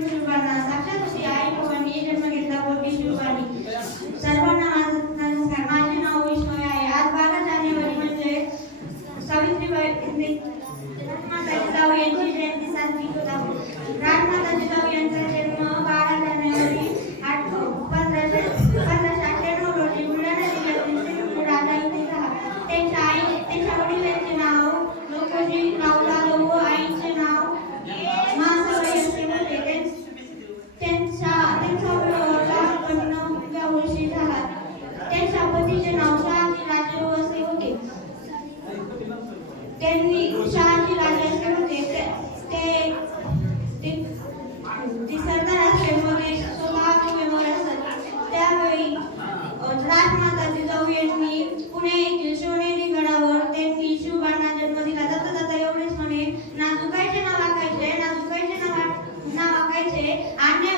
शिवबांना साक्षात अशी आई भवानी जन्म घेतला बोलली शिवबानी. सर्वांना नमस्कार. माझे नाव विष्णू आहे. आज 12 जानेवारी म्हणजे सावित्रीबाई राजमाता जिजाऊ यांची जयंती साजरी होत आहे. राजमाता जिजाऊ यांचा जन्म 12 जानेवारी 1598 रोजी बुलढाणा जिल्ह्यातील श्रीरामपूर राजा येथे झाला. त्यांच्या वडिलांचे नाव लोकोजी रावला व आईचे नाव महासवाई असे होते. त्यांचा लहानपणी 9व्या वर्षी झाला. त्यांच्या पतीचे नाव शहाजी राजे असे होते. त्यांनी शहाजी राजे असे होते. ते सरदार असल्यामुळे स्वभावाचे असत. त्यावेळी राजमाता जिजाऊ यांनी पुणे येथील शिवनेरी गडावर त्यांनी शिवबांना जन्म दिला. जाता जाता एवढेच म्हणे, नाजुकायचे नाव आखायचे, नाजुकायचे नाव आखायचे, आज्ञा